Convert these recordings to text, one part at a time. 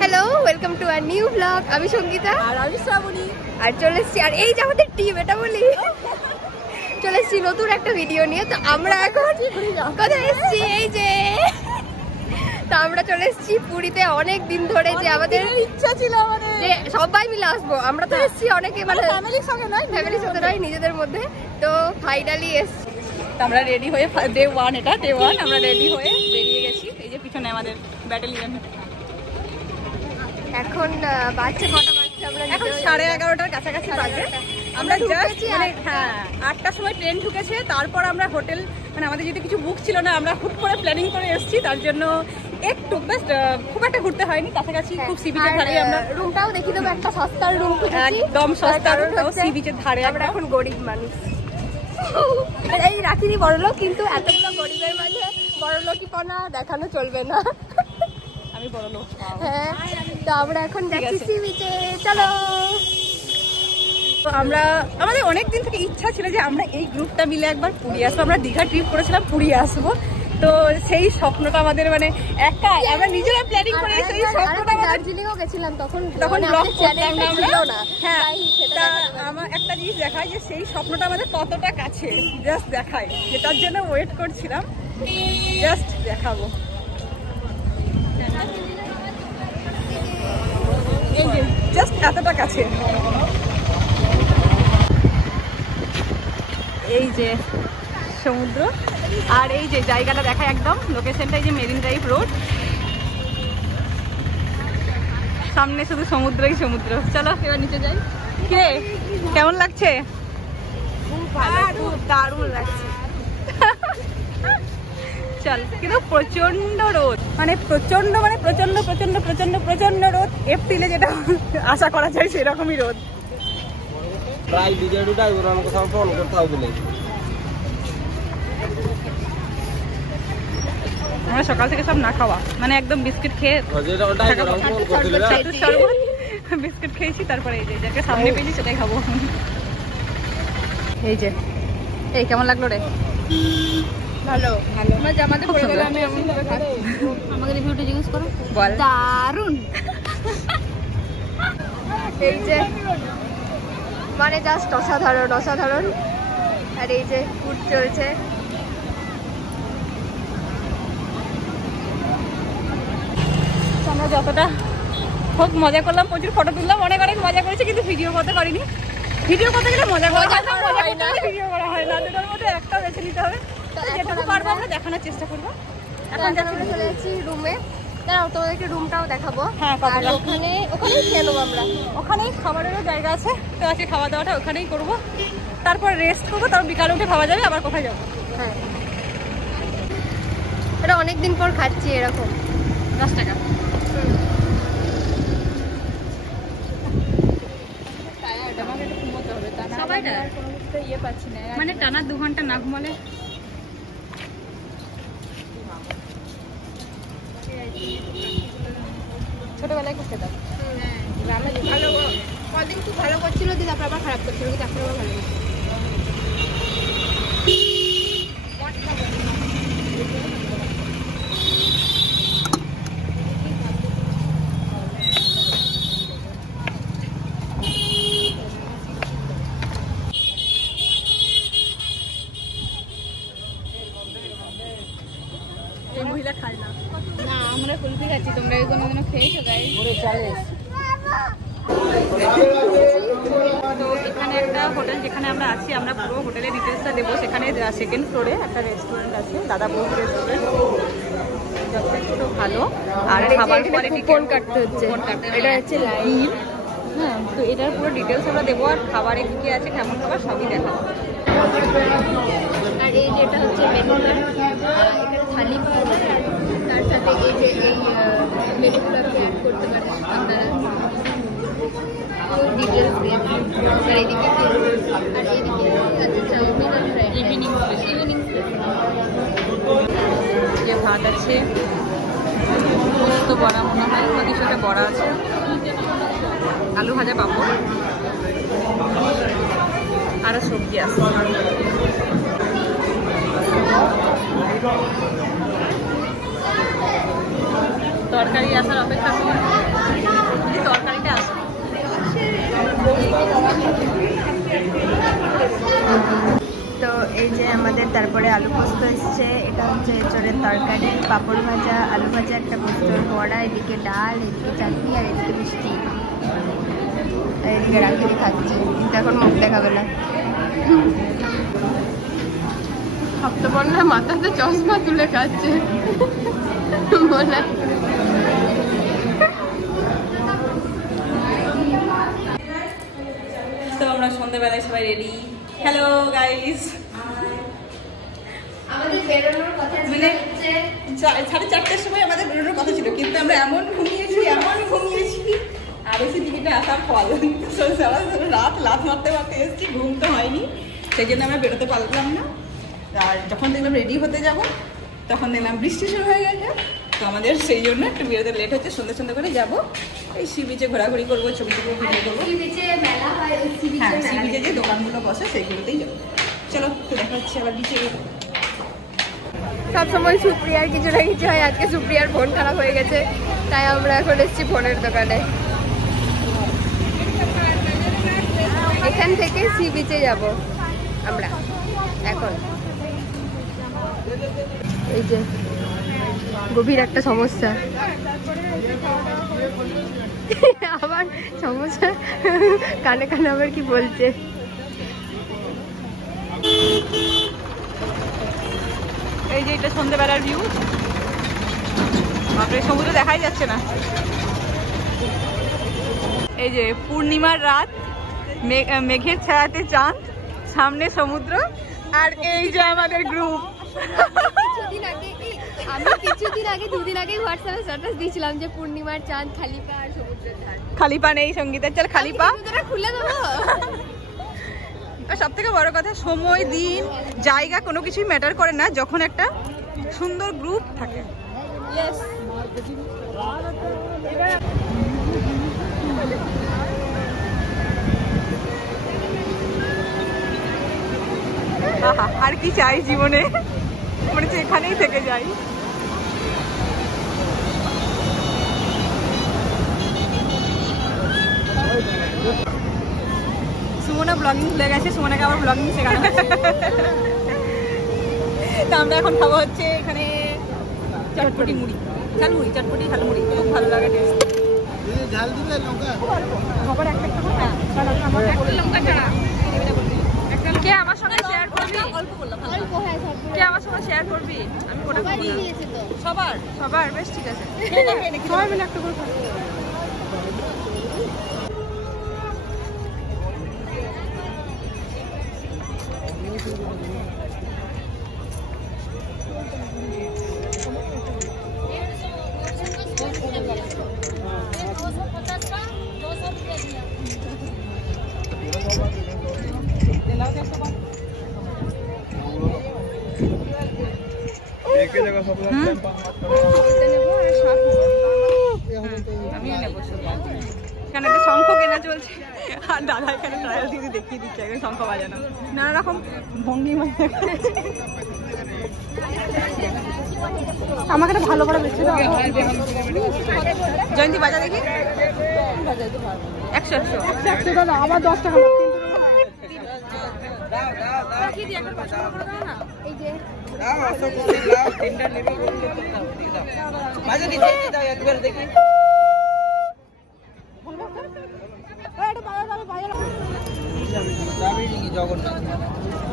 Hello, welcome to our new blog. আমি সঙ্গীতা আর আমি শ্রাবণী। আর চলে এসেছি, আর এই যে আমাদের টিম, এটা বলি চলে এসেছি নতুন একটা ভিডিও নিয়ে। তো আমরা এখন কোথায় এসেছি? এই যে তো আমরা চলে এসেছি পুরীতে। অনেক দিন ধরে যে আমাদের ইচ্ছা ছিল আমাদের যে সবাই মিলে আসবো। আমরা তো এসেছি অনেকে, মানে ফ্যামিলির সঙ্গে নয়, ফ্যামিলির সাথে নয়, নিজেদের মধ্যে। তো ফাইনালি এসেছি। আমরা রেডি হয়ে ডে 1, এটা ডে 1 আমরা রেডি হয়ে বেরিয়ে গেছি। এই যে পিছনে আমাদের ব্যাটালিয়ন। এখন বাজছে কটা বাজছে? আমরা এখন 11:30টার কাছাকাছি বাজে। আমরা জাস্ট মানে 8টার সময় ট্রেন ঢুকেছে। তারপর আমরা হোটেল, মানে আমাদের যদি কিছু বুক ছিল না, আমরা হুট করে প্ল্যানিং করে এসেছি। তার জন্য একটু বেস্ট, খুব একটা ঘুরতে হয়নি। কাছাকাছি খুব সি বিচের ধারে আমরা রুমটাও দেখিয়ে দেবো। একটা সস্তার রুম খুঁজেছি, একদম সস্তার রুম, সি বিচের ধারে। আমরা এখন গরিব মানুষ, এই রাখিনি বড়লোক, কিন্তু এতগুলো গরিবের মাঝে বড়লোকিপনা দেখানো চলবে না। আমি বড় লোক। হ্যাঁ, তো আমরা এখন যাচ্ছি সি বিচে। চলো। তো আমরা, আমাদের অনেক দিন থেকে ইচ্ছা ছিল যে আমরা এই গ্রুপটা মিলে একবার পুরী আসবো। আমরা দীঘা ট্রিপ করেছিলাম, পুরী আসবো। তো সেই স্বপ্নটা আমাদের, মানে একা আমরা নিজেরা প্ল্যানিং করে সেই স্বপ্নটা। দার্জিলিংও গেছিলার তখন ব্লগ করতাম না আমরা। হ্যাঁ, তা আমার একটা জিনিস দেখায় যে সেই স্বপ্নটা আমাদের কতটা কাছে, জাস্ট দেখায়। যেটার জন্য ওয়েট করছিলাম, জাস্ট দেখাবো। এই যে জাস্ট এতটা কাছে। এই যে সমুদ্র, আর এই যে জায়গাটা দেখায় একদম লোকেশনটা। এই যে মেরিন ড্রাইভ রোড, সামনে শুধু সমুদ্রই সমুদ্র। চলো এবার নিচে যাই। কে কেমন লাগছে? খুব ভালো, খুব দারুণ লাগছে। চল, কিন্তু প্রচন্ড রোদ, মানে প্রচন্ড রোদ। এপ্রিলে যেটা আশা করা যায় সেরকমই রোদ। প্রায় ভিডিওটাই ওনাকে সব ফোন করতে হবে না। আমরা সকাল থেকে সব না খাওয়া, মানে একদম বিস্কিট খেয়ে বিস্কিট খেয়েছি। তারপরে এই যে যাকে সামনে পেয়েছি সেটাই খাবো। এই যে, এই কেমন লাগলো রে? ভালো ভালো। আমরা জামাতে পরে গেলে আমি এমন ভাবে খাই। আমাকে রিভিউটা জিজ্ঞেস করো। বল। দারুণ। এই যে মানে জাস্ট অসাধারণ অসাধারণ। আর এই যে ফুড চলছে। আমরা যতটা হোক মজা করলাম, প্রচুর ফটো তুললাম, অনেক মজা করেছি, কিন্তু ভিডিও করতে পারিনি। ভিডিও করতে গেলে মজা হয় না, ভিডিও করা হয় না। দুটোর মধ্যে একটা বেছে নিতে হবে। যেটুকু পারবো আমরা দেখানোর চেষ্টা করবো। এখন আমরা চলে যাচ্ছি রুমে। দাঁড়াও, তোমাদেরকে রুমটাও দেখাবো। হ্যাঁ, আর ওখানেই খেয়ে নেবো আমরা। ওখানেই খাবারেরও জায়গা আছে। তো আজকে খাওয়া দাওয়াটা ওখানেই করবো, তারপর রেস্ট করবো, তারপর বিকালে উঠে ভাবা যাবে আবার কোথায় যাবো। হ্যাঁ, এটা অনেকদিন পর খাচ্ছি এরকম। 10 টাকা। মানে টানা 2 ঘন্টা না ঘুমালে। ছোটবেলায় করতে দাও। গ্রামে ভালো, কদিন খুব ভালো করছিল, দিয়ে তারপর আবার খারাপ করছিল, কিন্তু এখন আবার ভালো করছে। এই মহিলা খায় না। না, আমরা কুলফি খাচ্ছি। তোমরা এই কোনোদিনও খেয়েছো গাইস? তো এখানে একটা হোটেল, যেখানে আমরা আছি, আমরা পুরো হোটেলের ডিটেলসটা দেবো। সেখানে 2nd ফ্লোরে একটা রেস্টুরেন্ট আছে, দাদা বউ রেস্টুরেন্ট, যথেষ্ট ভালো। আর খাবার কোয়ালিটি কুপন কাটতে হচ্ছে, এটা হচ্ছে লাইভ। হ্যাঁ, তো এটার পুরো ডিটেলস আমরা দেবো। আর খাবারে কী কী আছে, কেমন খাবার, সবই দেখাবো। আর এই যেটা হচ্ছে মেনুটা, এটা থালি পাওয়া যায়। আর তার সাথে এই যে এই মেনুগুলো আপনি অ্যাড করতে পারেন আপনারা। ডিটেলস দিয়েছে। আর এইদিকে আর এইদিকে আছে চাউমিন আর ফ্রাইড ইভিনিং যে ভাত আছে, পোস্ত বড়া মনে হয়, ওদের সাথে বড়া আছে, আলু ভাজা, পাঁপড়, আরও সবজি আছে। তরকারি আসার অপেক্ষা করি। তো এই যে আমাদের তারপরে আলু পোস্ত এসছে, এটা হচ্ছে এঁচড়ের তরকারি, পাঁপড় ভাজা, আলু ভাজা, একটা পোস্তর বড়া, এদিকে ডাল, এদিকে চাটনি আর এদিকে মিষ্টি। আর এদিকে রাখি খাচ্ছে, কিন্তু এখন মুখ দেখাবে না। সপ্তপর্ণা মাথাতে চশমা তুলে খাচ্ছে বলে। তো আমরা সন্ধ্যাবেলায় সবাই রেডি। হ্যালো গাইস, আমাদের বেরোনোর কথা মানে 4:30টার সময় আমাদের বেরোনোর কথা ছিল, কিন্তু আমরা এমন ঘুমিয়েছি আর এসে টিকিটে আসার ফল রাত মারতে এসেছি, ঘুম তো হয়নি, সেই জন্য আমরা বেরোতে পারলাম না। আর যখন দেখলাম রেডি হতে যাব তখন দেখলাম বৃষ্টি শুরু হয়ে গেছে, তো আমাদের সেই জন্য একটু বেরোতে লেট হচ্ছে। সন্ধ্যা করে যাবো, এই সি বিচে ঘোরাঘুরি করবো, ছবি টুকু ভিডিও করবো। হ্যাঁ, সি বিচে যে দোকানগুলো বসে সেইগুলোতেই যাবো। চলো তো দেখা হচ্ছে আবার বিচে। সবসময় সুপ্রিয়ার কিছু না কিছু হয়, আজকে সুপ্রিয়ার ফোন খারাপ হয়ে গেছে, তাই আমরা এখন এসেছি ফোনের দোকানে। এখান থেকে সি বিচে যাব আমরা এখন। এই যে গভীর একটা সমস্যা, আবার সমস্যা কানে কানে আবার কি বলছে। এই যে এটা সন্ধ্যেবেলার ভিউ, বাপরে সমুদ্র দেখাই যাচ্ছে না। এই যে পূর্ণিমার রাত, মেঘের ছায়াতে চাঁদ, সামনে সমুদ্র, আর এই যে আমাদের গ্রুপ। কিছুদিন আগে 2 দিন আগে হোয়াটসঅ্যাপে স্ট্যাটাস দিয়েছিলাম যে পূর্ণিমার চাঁদ, খালিপা আর সমুদ্রের ধার। খালিপা নেই সঙ্গীতের, চল খালিপা খুলে দেবো। সব থেকে বড় কথা, সময়, দিন, জায়গা কোনো কিছুই ম্যাটার করে না যখন একটা সুন্দর গ্রুপ থাকে। আর কি চাই জীবনে, মনে হচ্ছে এখানেই থেকে যাই। সুমনা ব্লগিং ভুলে গেছে, সুমনাকে আবার ব্লগিং শেখানো হচ্ছে। তা আমরা এখন খাবো হচ্ছে এখানে চটপটি মুড়ি, ঝালমুড়ি, চটপটি ঝালমুড়ি, খুব ভালো লাগে টেস্ট। ঝাল দিবে লঙ্কা, খবর একটা লঙ্কা ছাড়া। কে আমার সঙ্গে শেয়ার করবি? অল্প করলাম, কে আমার সঙ্গে শেয়ার করবি? আমি কোটা সবার বেশ, ঠিক আছে, সবাই মিলে একটা করে খাবো। আমিও নেবো, এখানে একটা শঙ্খ কেনা চলছে, আর দাদা এখানে ট্রায়াল দিদি দেখিয়ে দিচ্ছে এখানে শঙ্খ বাজানো, নানা রকম ভঙ্গি। আমাকে একটা ভালো করে বেছে দাও। জয়ন্তী বাজা দেখি, 100 দাদা, আবার 10 টাকা।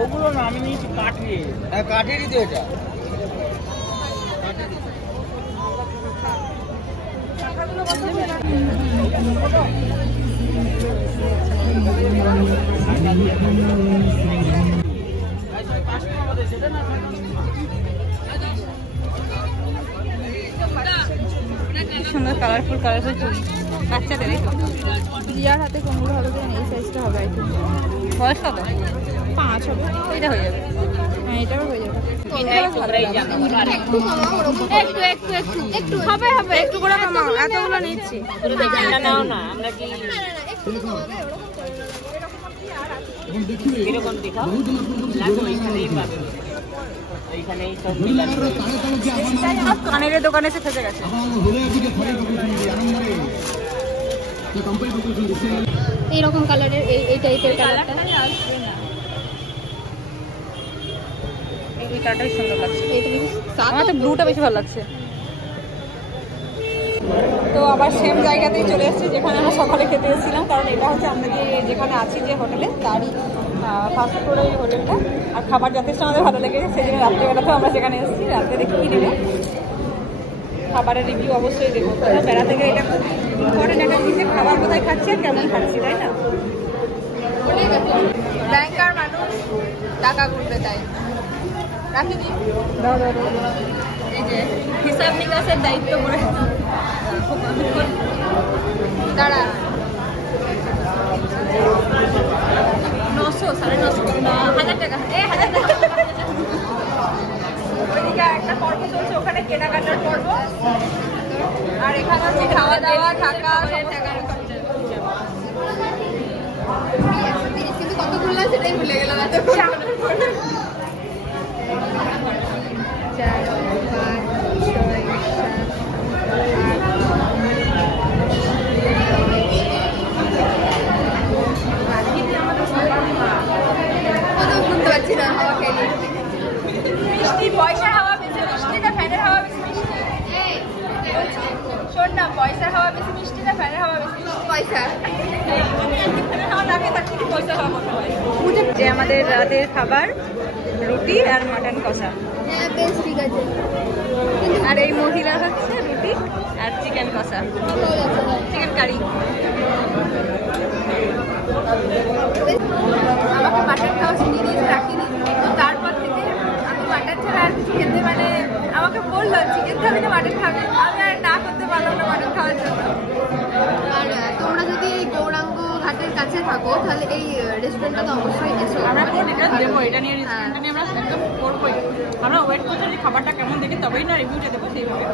ওগুলো না, আমি নিয়েছি কাঠের। হ্যাঁ, কাঠেরই তো এটা। সুন্দর কালারফুল চুড়ি বাচ্চাদের। জিয়ার হাতে কোনগুলো হবে? এই সাইজটা হবে। বয়স কত? 5 হবে, এইটা হয়ে যাবে। হ্যাঁ, এটাও হয়ে যাবে। একটু হবে, একটু করে কমাও, এতগুলো নিচ্ছি। কানের দোকানে এসে ফেসে গেছে। এইরকম কালারের, এই টাইপের কালারটা এই কালারটা বেশ সুন্দর লাগছে। এটা কি আমার তো ব্লুটা বেশি ভালো লাগছে। তো আবার সেম জায়গাতেই চলে এসেছি যেখানে আমরা সকালে খেতে এসেছিলাম, কারণ এটা হচ্ছে আমরা যেখানে আছি যে হোটেলে তারই ফার্স্ট ফ্লোরে এই হোটেলটা। আর খাবার যথেষ্ট আমাদের ভালো লেগেছে, সেই জন্য রাত্রেবেলাতেও আমরা সেখানে এসেছি। রাত্রে দেখি কী নেবে, খাবারের রিভিউ অবশ্যই দেবো। কোথাও বেড়াতে গেলে এটা খুব ইম্পর্টেন্ট একটা জিনিস, খাবার কোথায় খাচ্ছি আর কেমন খাচ্ছি, তাই না? ব্যাংকার মানুষ টাকা গুনবে তাই রাখিনি। এই যে হিসাব নিকাশের দায়িত্ব করে দাঁড়া 900 950 1000 টাকা 1000 টাকা। ওইদিকে একটা পর্ব চলছে, ওখানে কেনাকাটার পর্ব, আর এখানে হচ্ছে খাওয়া দাওয়া থাকা টাকার খরচা। কিন্তু কত করলাম সেটাই ভুলে গেলাম। মিষ্টি পয়সার হাওয়া বেশি মিষ্টি না ফ্যানের হাওয়া বেশি মিষ্টি? শোন না, পয়সার হাওয়া বেশি মিষ্টি না ফ্যানের হাওয়া বেশি মিষ্টি? পয়সা ফ্যানের হাওয়া না খেয়ে থাকলে পয়সার হাওয়া করতে হয়। যে আমাদের রাতের খাবার রুটি আর মাটন কষা, হ্যাঁ বেশ ঠিক আছে। আর এই মহিলা হচ্ছে রুটি আর চিকেন কষা, চিকেন কারি। আমাকে মাটন খাওয়া শিখিয়ে দিয়েছে রাখিনি, তো তারপর থেকে আমি মাটন ছাড়া আর কিছু খেতে মানে আমাকে বললো চিকেন খাবে না মাটন খাবে, আমি আর না করতে পারলাম না মাটন খাওয়ার জন্য। আর তোমরা যদি এই গৌরাঙ্গ ঘাটের কাছে থাকো তাহলে এই রেস্টুরেন্টটা তো অবশ্যই এসো। আমরা পুরো ডিটেলস দেবো, এটা নিয়ে রেস্টুরেন্টটা নিয়ে আমরা একদম করবোই। আমরা ওয়েট করছি যে খাবারটা কেমন দেখে তবেই না রিভিউটা দেবো সেইভাবে।